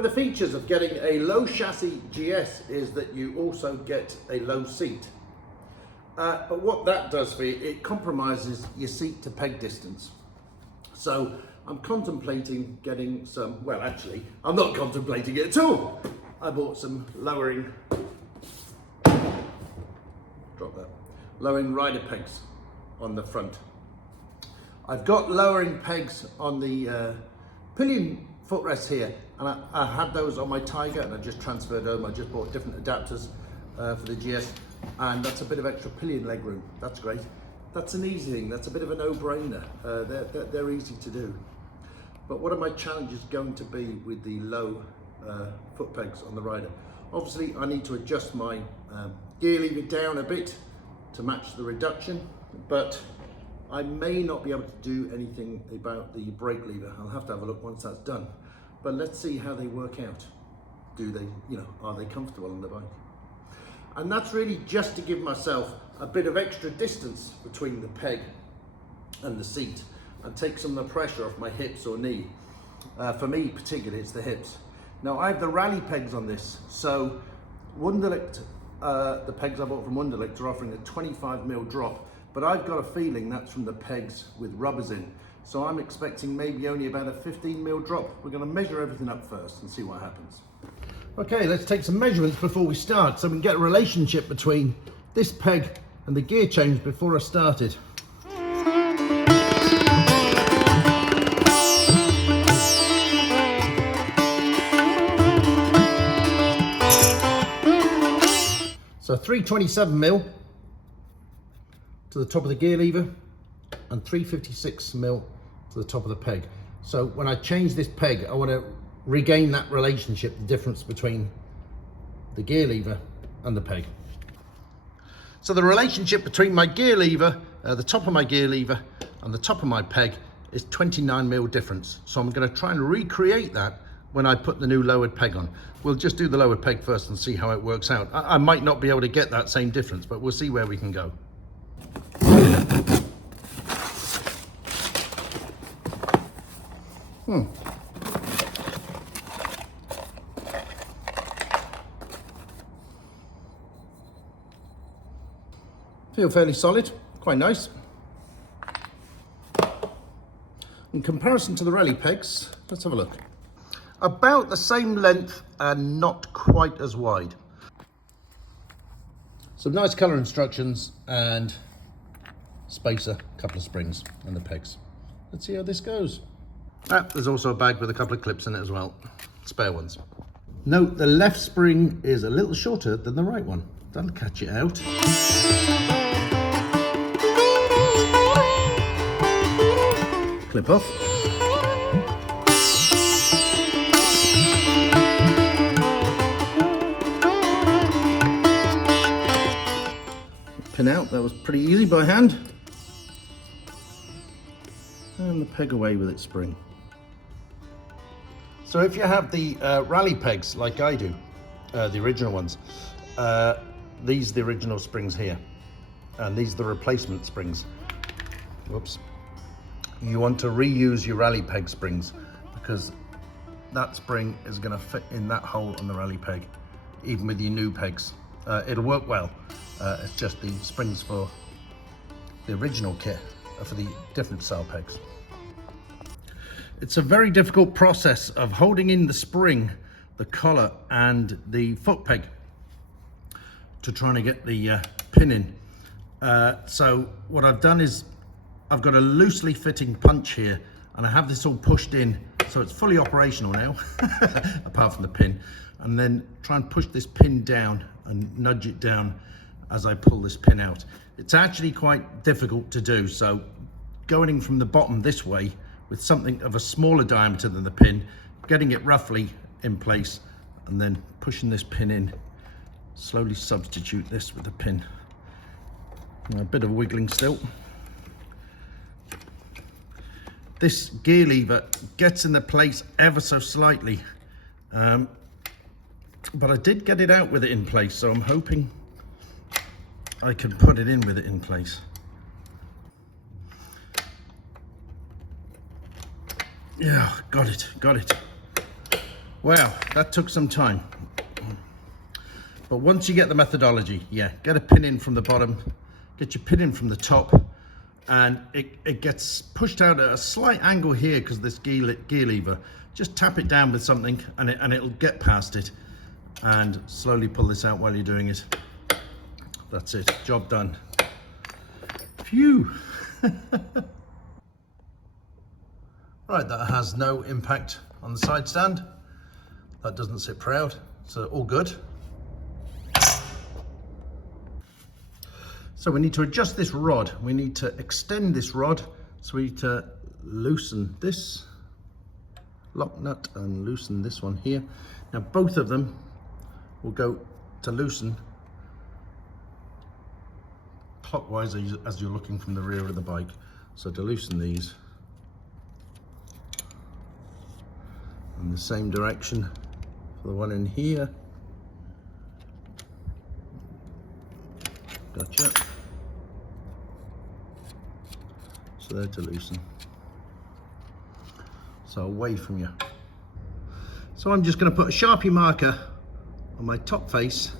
of the features of getting a low chassis GS is that you also get a low seat. But what that does for you, it compromises your seat to peg distance. So I'm contemplating getting some, well actually, I'm not contemplating it at all. I bought some lowering rider pegs on the front. I've got lowering pegs on the pillion footrest here, and I had those on my Tiger and I just transferred them. I just bought different adapters for the GS, and that's a bit of extra pillion leg room. That's great. That's an easy thing. That's a bit of a no-brainer. They're easy to do. But what are my challenges going to be with the low foot pegs on the rider? Obviously, I need to adjust my gear lever down a bit to match the reduction, but I may not be able to do anything about the brake lever. I'll have to have a look once that's done. But let's see how they work out. Do they, are they comfortable on the bike? And that's really just to give myself a bit of extra distance between the peg and the seat and take some of the pressure off my hips or knee. For me particularly, it's the hips. Now I have the rally pegs on this, so Wunderlich, the pegs I bought from Wunderlich are offering a 25mm drop, but I've got a feeling that's from the pegs with rubbers in. So I'm expecting maybe only about a 15mm drop. We're going to measure everything up first and see what happens. Okay, let's take some measurements before we start so we can get a relationship between this peg and the gear change before I started. So 327mm to the top of the gear lever and 356mm to the top of the peg. So when I change this peg, I want to regain that relationship, the difference between the gear lever and the peg. So the relationship between my gear lever, the top of my gear lever and the top of my peg is 29mm difference. So I'm going to try and recreate that when I put the new lowered peg on. We'll just do the lowered peg first and see how it works out. I might not be able to get that same difference, but we'll see where we can go. Feel fairly solid, quite nice. In comparison to the rally pegs, let's have a look. About the same length and not quite as wide. Some nice colour instructions and spacer, couple of springs and the pegs. Let's see how this goes. There's also a bag with a couple of clips in it as well, spare ones. Note the left spring is a little shorter than the right one. That'll catch it out. Clip off. Pin out, that was pretty easy by hand. And the peg away with its spring. So if you have the rally pegs like I do, the original ones, these are the original springs here, and these are the replacement springs. Whoops. You want to reuse your rally peg springs because that spring is going to fit in that hole on the rally peg, even with your new pegs. It'll work well. It's just the springs for the original kit are for the different style pegs. It's a very difficult process of holding in the spring, the collar and the foot peg to trying to get the pin in. So what I've done is I've got a loosely fitting punch here and I have this all pushed in so it's fully operational now apart from the pin, and then try and push this pin down and nudge it down as I pull this pin out. It's actually quite difficult to do, so going in from the bottom this way with something of a smaller diameter than the pin, getting it roughly in place and then pushing this pin in, slowly substitute this with the pin. A bit of wiggling still. This gear lever gets in the place ever so slightly, but I did get it out with it in place, so I'm hoping I can put it in with it in place. Yeah, got it. Wow, that took some time. But once you get the methodology, yeah, get a pin in from the bottom, get your pin in from the top, and it gets pushed out at a slight angle here because of this gear lever. Just tap it down with something and it'll get past it, and slowly pull this out while you're doing it. That's it, job done. Phew. Right, that has no impact on the side stand. That doesn't sit proud, so all good. So we need to adjust this rod. We need to extend this rod. So we need to loosen this lock nut and loosen this one here. Now both of them will go to loosen clockwise as you're looking from the rear of the bike. So to loosen these in the same direction for the one in here. Gotcha. So they're to loosen. So away from you. So I'm just going to put a Sharpie marker on my top face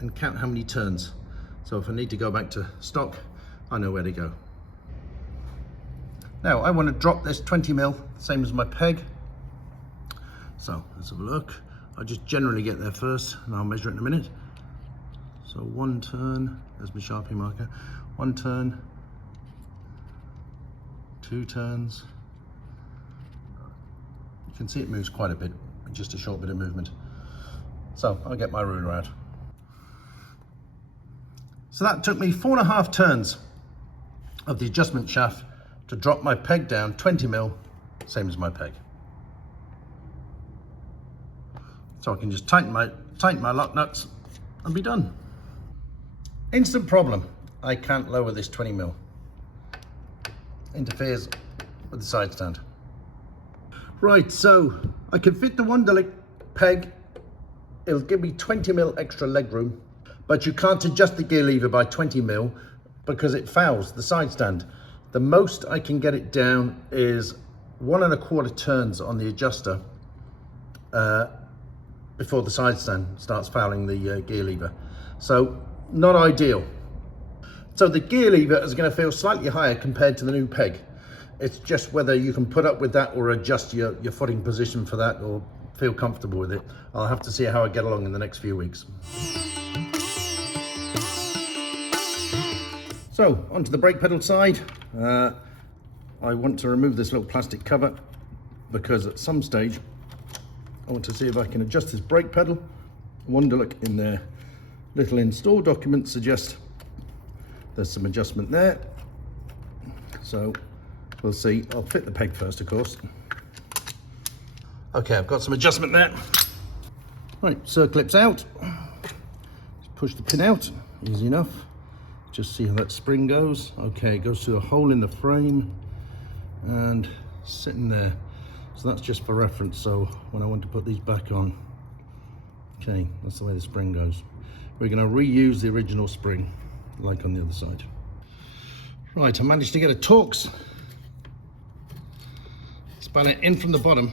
and count how many turns. So if I need to go back to stock, I know where to go. Now I want to drop this 20mm, same as my peg. So let's have a look. I just generally get there first and I'll measure it in a minute. So one turn, there's my Sharpie marker. One turn, two turns. You can see it moves quite a bit, just a short bit of movement. So I'll get my ruler out. So that took me 4.5 turns of the adjustment shaft to drop my peg down 20mm, same as my peg. So I can just tighten my lock nuts and be done. Instant problem, I can't lower this 20mm. Interferes with the side stand. Right, so I can fit the Wunderlich peg. It'll give me 20mm extra leg room, but you can't adjust the gear lever by 20mm because it fouls the side stand. The most I can get it down is 1.25 turns on the adjuster before the side stand starts fouling the gear lever. So not ideal. So the gear lever is going to feel slightly higher compared to the new peg. It's just whether you can put up with that or adjust your footing position for that or feel comfortable with it. I'll have to see how I get along in the next few weeks. So onto the brake pedal side. I want to remove this little plastic cover because at some stage I want to see if I can adjust this brake pedal. Wunderlich in their little install document suggest there's some adjustment there. So we'll see. I'll fit the peg first, of course. Okay, I've got some adjustment there. Right, circlips out. Just push the pin out, easy enough. Just see how that spring goes. Okay, it goes through a hole in the frame and sitting there. So that's just for reference. So when I want to put these back on, okay, that's the way the spring goes. We're going to reuse the original spring, like on the other side. Right, I managed to get a Torx spanner in from the bottom.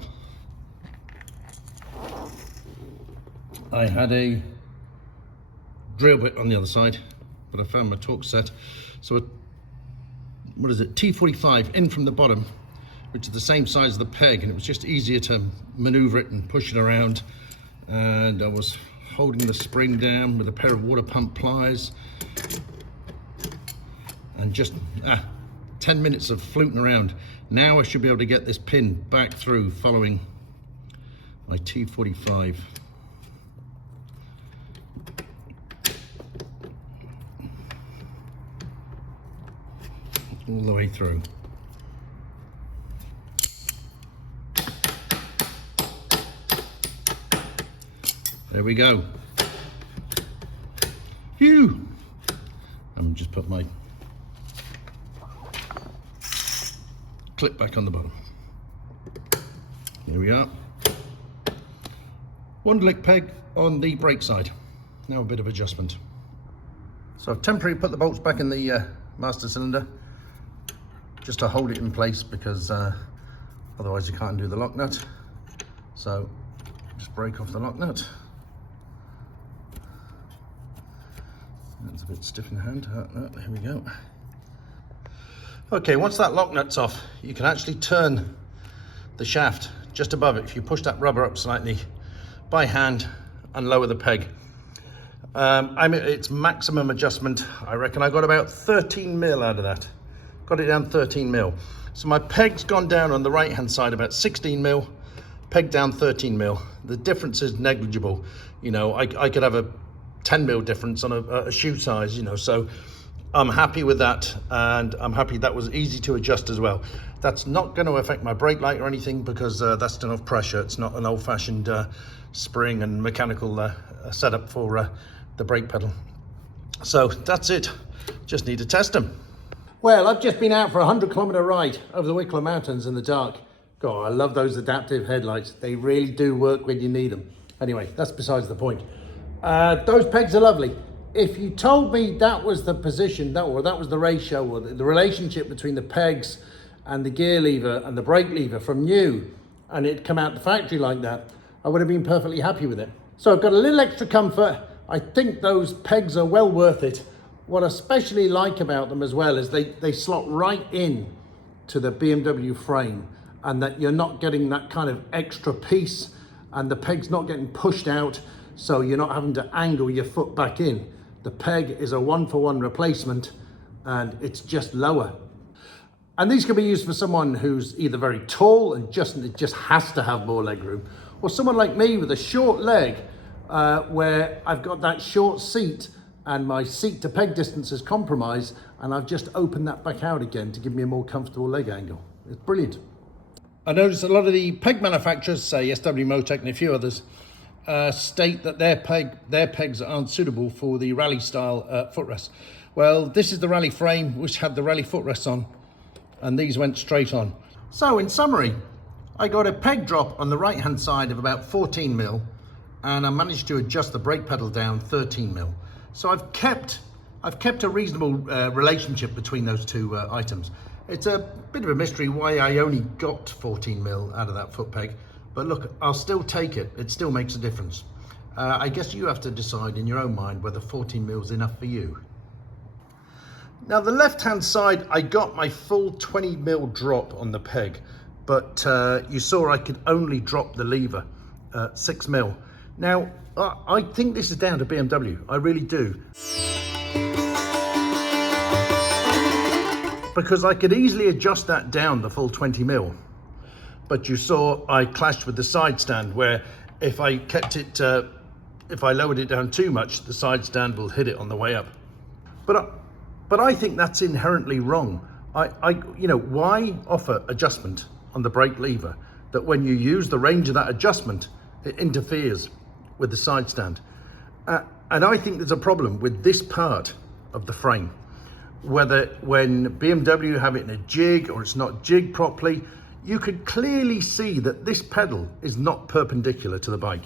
I had a drill bit on the other side, but I found my Torx set. So what is it, T45 in from the bottom, which is the same size as the peg, and it was just easier to maneuver it and push it around. And I was holding the spring down with a pair of water pump pliers, and just 10 minutes of fluting around. Now I should be able to get this pin back through following my T45. All the way through. There we go. Phew! I'm just put my clip back on the bottom. Here we are. Wunderlich peg on the brake side. Now a bit of adjustment. So I've temporarily put the bolts back in the master cylinder just to hold it in place because otherwise you can't do the lock nut. So just break off the lock nut. That's a bit stiff in the hand. Here we go. Okay, once that lock nut's off, you can actually turn the shaft just above it. If you push that rubber up slightly by hand and lower the peg. I mean, it's maximum adjustment. I reckon I got about 13 mil out of that. Got it down 13 mil. So my peg's gone down on the right hand side about 16 mil, peg down 13 mil. The difference is negligible. You know, I could have a 10 mil difference on a shoe size, you know, so I'm happy with that, and I'm happy that was easy to adjust as well. That's not going to affect my brake light or anything, because that's enough pressure. It's not an old-fashioned spring and mechanical setup for the brake pedal. So that's it, just need to test them. Well, I've just been out for a 100-kilometer ride over the Wicklow Mountains in the dark. God, I love those adaptive headlights. They really do work when you need them. Anyway, that's besides the point. Those pegs are lovely. If you told me that was the position, that was the ratio, or the relationship between the pegs and the gear lever and the brake lever from new, and it'd come out the factory like that, I would have been perfectly happy with it. So I've got a little extra comfort. I think those pegs are well worth it. What I especially like about them as well is they slot right in to the BMW frame, and that you're not getting that kind of extra piece, and the peg's not getting pushed out, so you're not having to angle your foot back in. The peg is a 1-for-1 replacement, and it's just lower. And these can be used for someone who's either very tall and just has to have more leg room, or someone like me with a short leg, where I've got that short seat and my seat to peg distance is compromised, and I've just opened that back out again to give me a more comfortable leg angle. It's brilliant. I noticed a lot of the peg manufacturers, say SW Motec and a few others, state that their pegs aren't suitable for the rally style footrest. Well, this is the rally frame which had the rally footrest on, and these went straight on. So in summary, I got a peg drop on the right hand side of about 14 mil, and I managed to adjust the brake pedal down 13 mil. So I've kept a reasonable relationship between those two items. It's a bit of a mystery why I only got 14 mil out of that foot peg, but look, I'll still take it. It still makes a difference. I guess you have to decide in your own mind whether 14 mil is enough for you. Now the left hand side, I got my full 20 mil drop on the peg, but you saw I could only drop the lever 6 mil. Now I think this is down to BMW, I really do. Because I could easily adjust that down the full 20 mil. But you saw I clashed with the side stand, where if I kept it, if I lowered it down too much, the side stand will hit it on the way up. But I think that's inherently wrong. You know, why offer adjustment on the brake lever that when you use the range of that adjustment, it interferes with the side stand? And I think there's a problem with this part of the frame. Whether when BMW have it in a jig or it's not jigged properly, you could clearly see that this pedal is not perpendicular to the bike.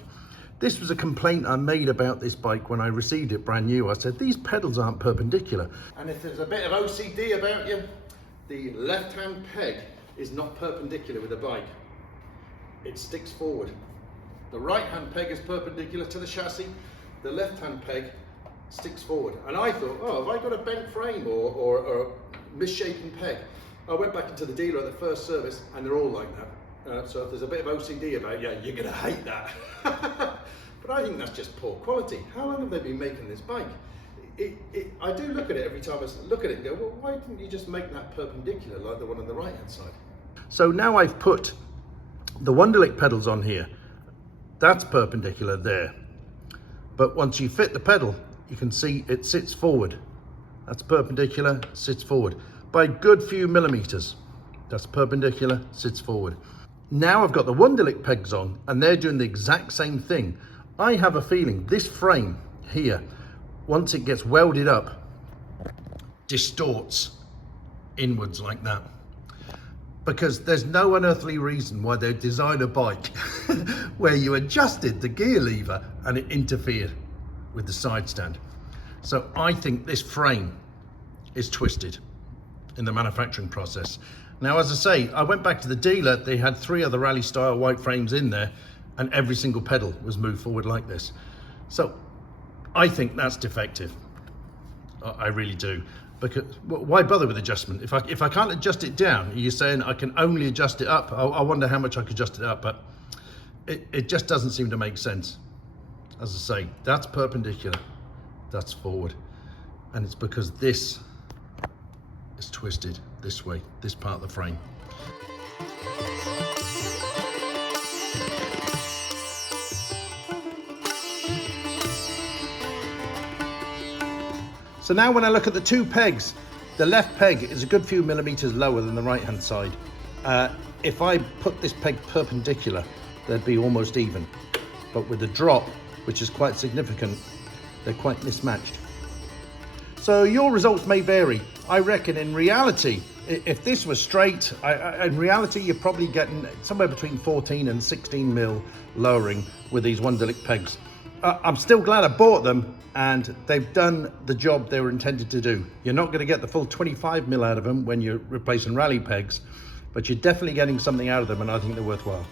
This was a complaint I made about this bike when I received it brand new. I said, these pedals aren't perpendicular. And if there's a bit of OCD about you, the left-hand peg is not perpendicular with the bike. It sticks forward. The right-hand peg is perpendicular to the chassis. The left-hand peg sticks forward. And I thought, oh, have I got a bent frame or a misshapen peg? I went back into the dealer at the first service, and they're all like that. So if there's a bit of OCD about you, you're gonna hate that. But I think that's just poor quality. How long have they been making this bike? I do look at it every time I look at it and go, well, why didn't you just make that perpendicular like the one on the right hand side? So now I've put the Wunderlich pedals on here. That's perpendicular there. But once you fit the pedal, you can see it sits forward. That's perpendicular, sits forward by a good few millimeters. That's perpendicular, sits forward. Now I've got the Wunderlich pegs on, and they're doing the exact same thing. I have a feeling this frame here, once it gets welded up, distorts inwards like that. Because there's no unearthly reason why they designed a bike where you adjusted the gear lever and it interfered with the side stand. So I think this frame is twisted in the manufacturing process. Now, as I say, I went back to the dealer. They had 3 other rally style white frames in there, and every single pedal was moved forward like this. So I think that's defective. I really do. Because why bother with adjustment? If I can't adjust it down, you're saying I can only adjust it up. I wonder how much I could adjust it up, but it just doesn't seem to make sense. As I say, that's perpendicular, that's forward. And it's because this is twisted this way, this part of the frame. So now when I look at the two pegs, the left peg is a good few millimeters lower than the right hand side. If I put this peg perpendicular, they'd be almost even. But with the drop, which is quite significant, they're quite mismatched. So your results may vary. I reckon in reality, if this was straight, in reality you're probably getting somewhere between 14 and 16 mil lowering with these Wunderlich pegs. I'm still glad I bought them, and they've done the job they were intended to do. You're not going to get the full 25 mil out of them when you're replacing rally pegs, but you're definitely getting something out of them, and I think they're worthwhile.